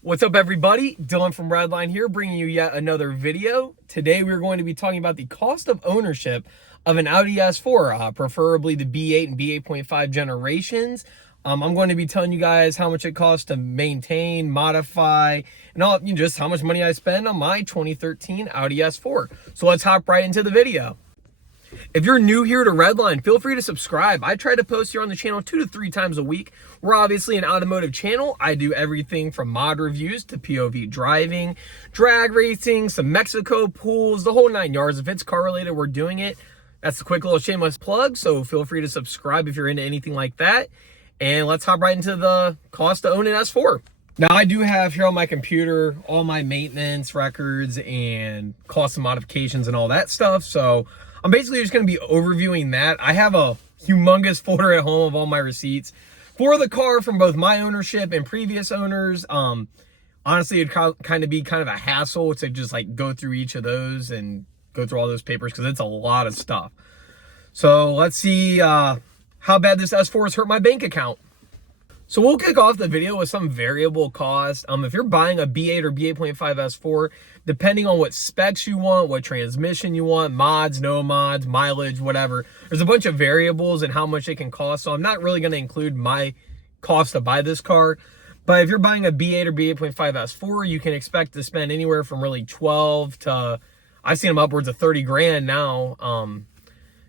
What's up, everybody? Dylan from Redline here, bringing you yet another video. Today we're going to be talking about the cost of ownership of an Audi S4, preferably the B8 and B8.5 generations. I'm going to be telling you guys how much it costs to maintain, modify, and all, just how much money I spend on my 2013 Audi S4. So let's hop right into the video. If you're new here to Redline, feel free to subscribe. I try to post here on the channel 2 to 3 times a week. We're obviously an automotive channel. I do everything from mod reviews to POV driving, drag racing, some Mexico pools, the whole 9 yards. If it's car related, we're doing it. That's a quick little shameless plug, so feel free to subscribe if you're into anything like that. And let's hop right into the cost to own an S4. Now, I do have here on my computer all my maintenance records and cost of modifications and all that stuff, so I'm basically just going to be overviewing that. I have a humongous folder at home of all my receipts for the car from both my ownership and previous owners. Honestly, it'd kind of be a hassle to just like go through each of those and go through all those papers because it's a lot of stuff. So let's see how bad this S4 has hurt my bank account. So we'll kick off the video with some variable cost. If you're buying a B8 or B8.5 S4, depending on what specs you want, what transmission you want, mods, no mods, mileage, whatever, there's a bunch of variables and how much it can cost. So I'm not really going to include my cost to buy this car. But if you're buying a B8 or B8.5 S4, you can expect to spend anywhere from really 12 to, I've seen them upwards of 30 grand now.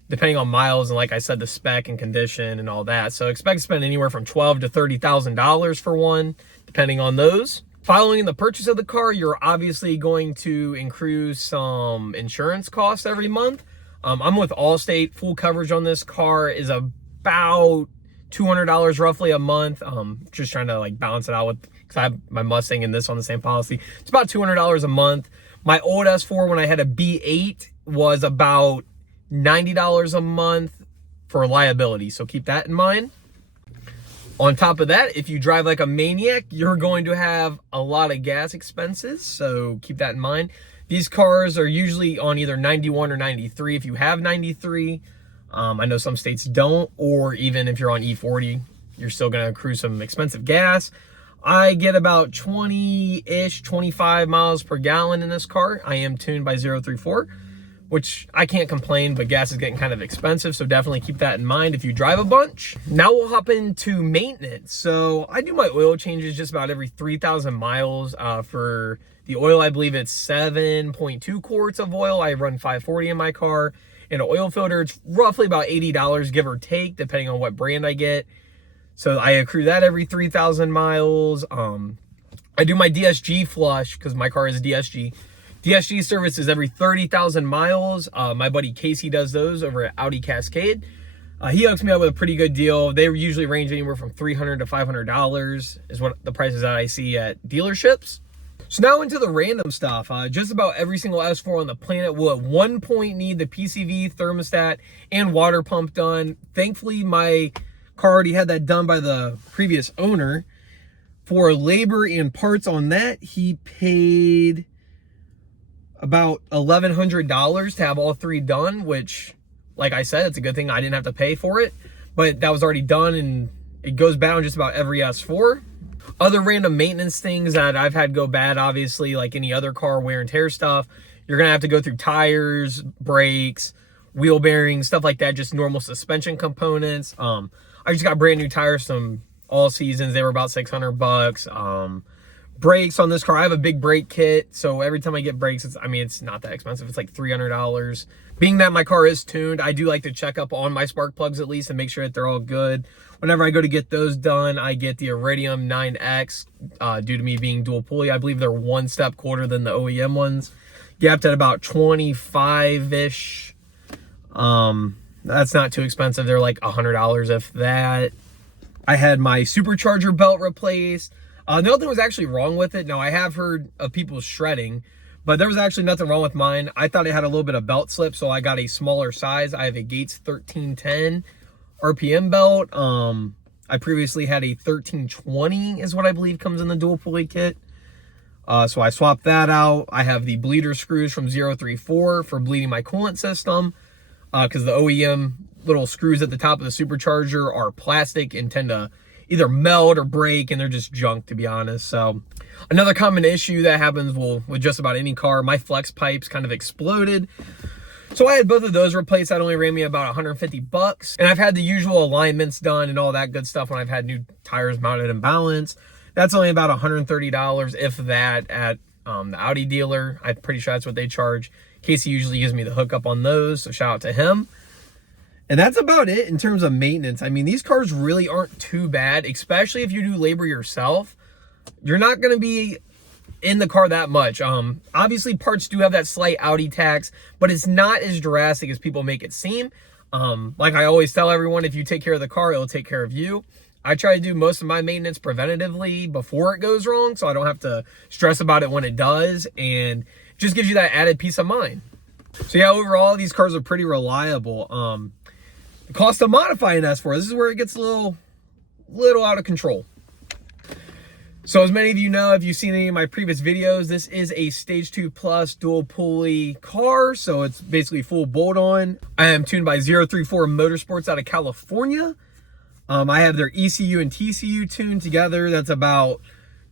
Depending on miles and, like I said, the spec and condition and all that. So expect to spend anywhere from $12,000 to $30,000 for one, depending on those. Following the purchase of the car, you're obviously going to accrue some insurance costs every month. I'm with Allstate. Full coverage on this car is about $200 roughly a month. Just trying to like balance it out with, because I have my Mustang and this on the same policy. It's about $200 a month. My old S4 when I had a B8 was about $90 a month for liability, so keep that in mind. On top of that, if you drive like a maniac, you're going to have a lot of gas expenses, so keep that in mind. These cars are usually on either 91 or 93 if you have 93. I know some states don't, or even if you're on E40, you're still going to accrue some expensive gas. I get about 20-ish, 25 miles per gallon in this car. I am tuned by 034. Which I can't complain, but gas is getting kind of expensive, so definitely keep that in mind if you drive a bunch. Now we'll hop into maintenance. So I do my oil changes just about every 3,000 miles. For the oil, I believe it's 7.2 quarts of oil. I run 540 in my car. And an oil filter, it's roughly about $80, give or take, depending on what brand I get. So I accrue that every 3,000 miles. I do my DSG flush, because my car is DSG. DSG service is every 30,000 miles. My buddy Casey does those over at Audi Cascade. He hooks me up with a pretty good deal. They usually range anywhere from $300 to $500 is what the prices that I see at dealerships. So now into the random stuff. Just about every single S4 on the planet will at one point need the PCV, thermostat, and water pump done. Thankfully, my car already had that done by the previous owner. For labor and parts on that, he paid about $1,100 to have all 3 done, which, like I said, it's a good thing I didn't have to pay for it, but that was already done, and it goes bad on just about every S4. Other random maintenance things that I've had go bad, obviously, like any other car wear and tear stuff, you're gonna have to go through tires, brakes, wheel bearings, stuff like that, just normal suspension components. I just got brand new tires from All Seasons. They were about $600. Brakes on this car, I have a big brake kit, so every time I get brakes, it's not that expensive. It's like $300. Being that my car is tuned, I do like to check up on my spark plugs at least and make sure that they're all good. Whenever I go to get those done, I get the Iridium 9X, due to me being dual pulley. I believe they're 1 step quarter than the OEM ones. Gapped at about 25-ish. That's not too expensive. They're like $100 if that. I had my supercharger belt replaced. Nothing was actually wrong with it. Now, I have heard of people shredding, but there was actually nothing wrong with mine. I thought it had a little bit of belt slip, so I got a smaller size. I have a Gates 1310 RPM belt. I previously had a 1320 is what I believe comes in the dual pulley kit. So I swapped that out. I have the bleeder screws from 034 for bleeding my coolant system, because the OEM little screws at the top of the supercharger are plastic and tend to either melt or break, and they're just junk, to be honest. So another common issue that happens with just about any car, my flex pipes kind of exploded. So I had both of those replaced. That only ran me about 150 bucks. And I've had the usual alignments done and all that good stuff when I've had new tires mounted and balanced. That's only about $130, if that, at the Audi dealer. I'm pretty sure that's what they charge. Casey usually gives me the hookup on those, so shout out to him. And that's about it in terms of maintenance. I mean, these cars really aren't too bad, especially if you do labor yourself. You're not going to be in the car that much. Obviously parts do have that slight Audi tax, but it's not as drastic as people make it seem. Like I always tell everyone, if you take care of the car, it'll take care of you. I try to do most of my maintenance preventatively before it goes wrong, so I don't have to stress about it when it does, and it just gives you that added peace of mind. So yeah, overall these cars are pretty reliable. The cost of modifying an S4, this is where it gets a little out of control. So as many of you know, if you've seen any of my previous videos, this is a Stage 2 Plus dual pulley car. So it's basically full bolt on. I am tuned by 034 Motorsports out of California. I have their ECU and TCU tuned together. That's about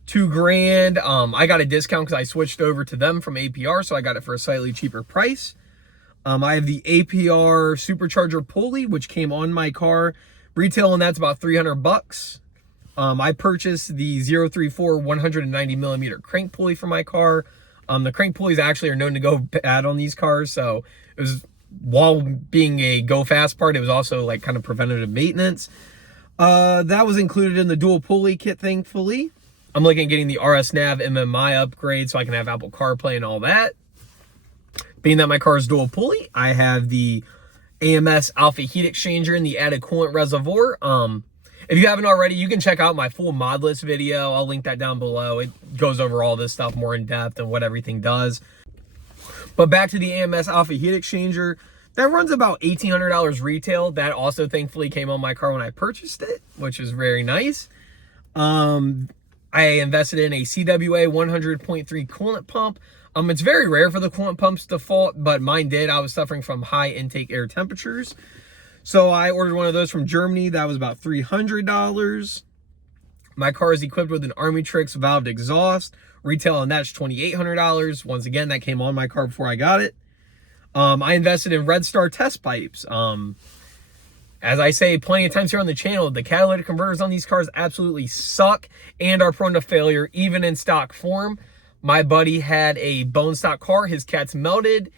$2,000. I got a discount because I switched over to them from APR, so I got it for a slightly cheaper price. I have the APR supercharger pulley, which came on my car. Retail, and that's about 300 bucks. I purchased the 034 190 millimeter crank pulley for my car. The crank pulleys actually are known to go bad on these cars, so it was, while being a go fast part, it was also like kind of preventative maintenance. That was included in the dual pulley kit, thankfully. I'm looking at getting the RS Nav MMI upgrade so I can have Apple CarPlay and all that. Being that my car is dual pulley, I have the AMS alpha heat exchanger and the added coolant reservoir. If you haven't already, you can check out my full mod list video. I'll link that down below. It goes over all this stuff more in depth and what everything does. But back to the AMS alpha heat exchanger, that runs about $1,800 retail. That also thankfully came on my car when I purchased it, which is very nice. I invested in a CWA 100.3 coolant pump. It's very rare for the coolant pumps to fault, but mine did. I was suffering from high intake air temperatures. So I ordered one of those from Germany. That was about $300. My car is equipped with an Army-Trix valved exhaust. Retail on that's $2,800. Once again, that came on my car before I got it. I invested in Red Star test pipes. As I say plenty of times here on the channel, the catalytic converters on these cars absolutely suck and are prone to failure, even in stock form. My buddy had a bone stock car. His cats melted.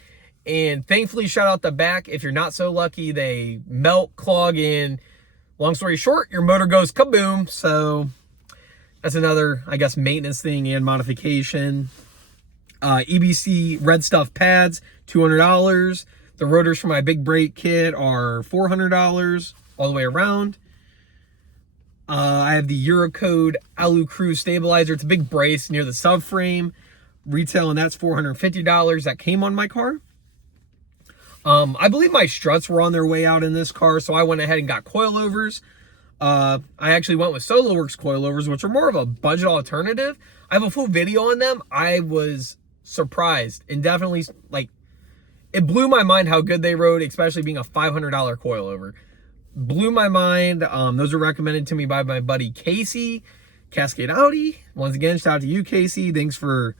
And thankfully, shout out the back. If you're not so lucky, they melt, clog, and long story short, your motor goes kaboom. So that's another, I guess, maintenance thing and modification. EBC red stuff pads, $200. The rotors for my big brake kit are $400 all the way around. I have the Eurocode Alu Cruise stabilizer. It's a big brace near the subframe. Retail, and that's $450. That came on my car. I believe my struts were on their way out in this car, so I went ahead and got coilovers. I actually went with SoloWorks coilovers, which are more of a budget alternative. I have a full video on them. I was surprised and definitely, like, it blew my mind how good they rode, especially being a $500 coilover. Blew my mind. Those were recommended to me by my buddy Casey, Cascade Audi. Once again, shout out to you, Casey. Thanks for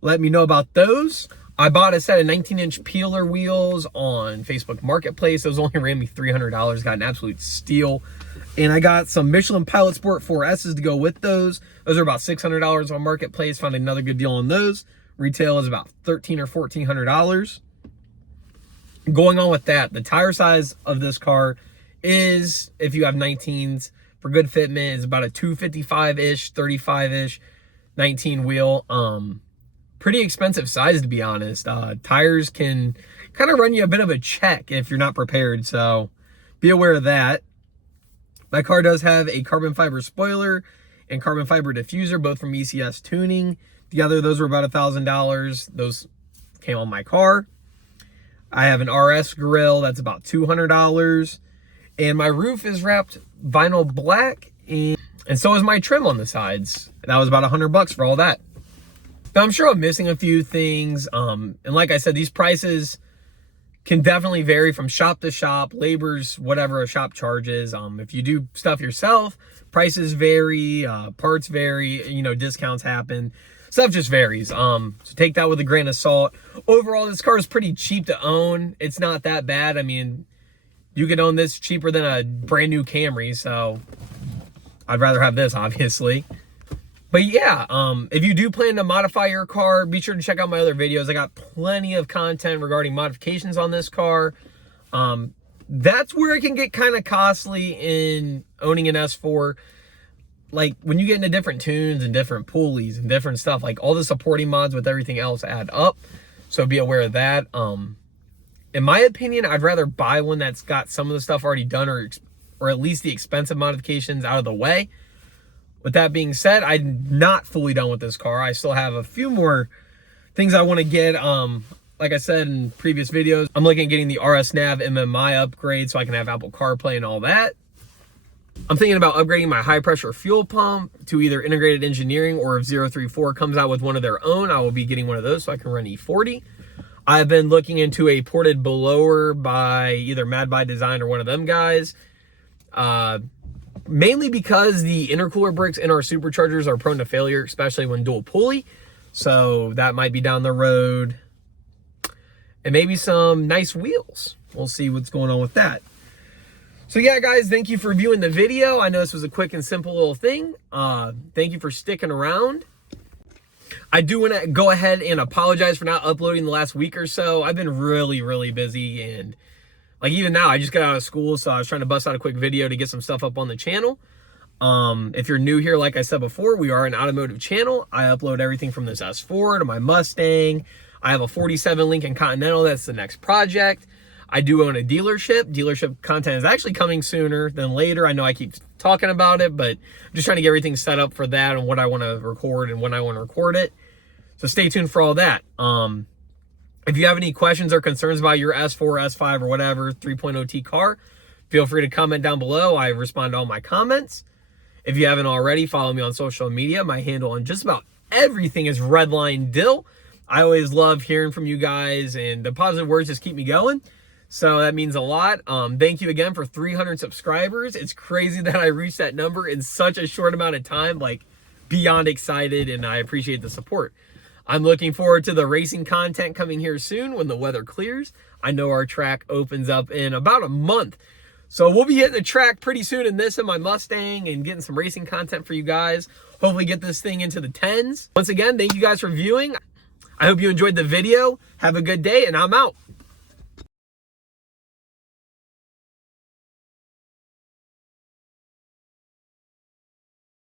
letting me know about those. I bought a set of 19-inch peeler wheels on Facebook Marketplace. Those only ran me $300. Got an absolute steal. And I got some Michelin Pilot Sport 4S's to go with those. Those are about $600 on Marketplace. Found another good deal on those. Retail is about $1,300 or $1,400. Going on with that, the tire size of this car is, if you have 19s, for good fitment, is about a 255-ish, 35-ish 19 wheel. Pretty expensive size, to be honest. Tires can kind of run you a bit of a check if you're not prepared, so be aware of that. My car does have a carbon fiber spoiler and carbon fiber diffuser, both from ECS Tuning. Together, those were about $1,000. Those came on my car. I have an RS grill that's about $200. And my roof is wrapped vinyl black, and so is my trim on the sides. That was about $100 for all that. Now, I'm sure I'm missing a few things. And like I said, these prices can definitely vary from shop to shop, labors, whatever a shop charges. If you do stuff yourself, prices vary, parts vary, you know, discounts happen. Stuff just varies. So take that with a grain of salt. Overall, this car is pretty cheap to own. It's not that bad. I mean, you could own this cheaper than a brand new Camry, so I'd rather have this, obviously. But yeah, if you do plan to modify your car, be sure to check out my other videos. I got plenty of content regarding modifications on this car. That's where it can get kind of costly in owning an S4. Like, when you get into different tunes and different pulleys and different stuff, like all the supporting mods with everything else add up. So be aware of that. In my opinion, I'd rather buy one that's got some of the stuff already done, or at least the expensive modifications out of the way. With that being said, I'm not fully done with this car. I still have a few more things I want to get. Like I said in previous videos, I'm looking at getting the RS Nav MMI upgrade so I can have Apple CarPlay and all that. I'm thinking about upgrading my high pressure fuel pump to either integrated engineering, or if 034 comes out with one of their own, I will be getting one of those so I can run E40. I've been looking into a ported blower by either Mad by Design or one of them guys. Mainly because the intercooler bricks in our superchargers are prone to failure, especially when dual pulley. So that might be down the road. And maybe some nice wheels. We'll see what's going on with that. So yeah, guys, thank you for viewing the video. I know this was a quick and simple little thing. Thank you for sticking around. I do want to go ahead and apologize for not uploading the last week or so. I've been really busy, and like even now, I just got out of school, so I was trying to bust out a quick video to get some stuff up on the channel. If you're new here, like I said before, we are an automotive channel. I upload everything from this S4 to my Mustang. I have a 47 Lincoln Continental. That's the next project. I do own a dealership. Dealership content is actually coming sooner than later. I know I keep talking about it, but I'm just trying to get everything set up for that and what I want to record and when I want to record it. So stay tuned for all that. If you have any questions or concerns about your S4, S5, or whatever 3.0T car, feel free to comment down below. I respond to all my comments. If you haven't already, follow me on social media. My handle on just about everything is RedlineDill. I always love hearing from you guys, and the positive words just keep me going. So that means a lot. Thank you again for 300 subscribers. It's crazy that I reached that number in such a short amount of time. Like, beyond excited, and I appreciate the support. I'm looking forward to the racing content coming here soon when the weather clears. I know our track opens up in about a month. So we'll be hitting the track pretty soon in this and my Mustang and getting some racing content for you guys. Hopefully get this thing into the 10s. Once again, thank you guys for viewing. I hope you enjoyed the video. Have a good day, and I'm out.